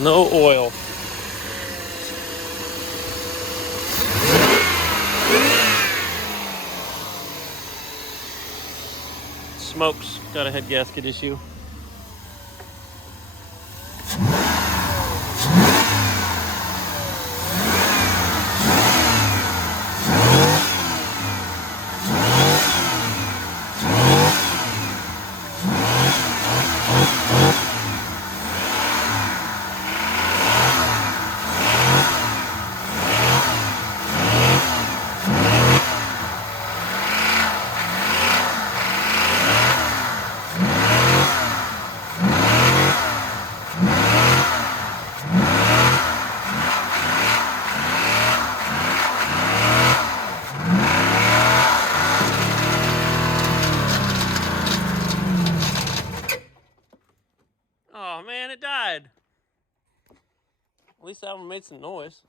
No oil. Smoke's got a head gasket issue. Oh man, it died. At least that one made some noise.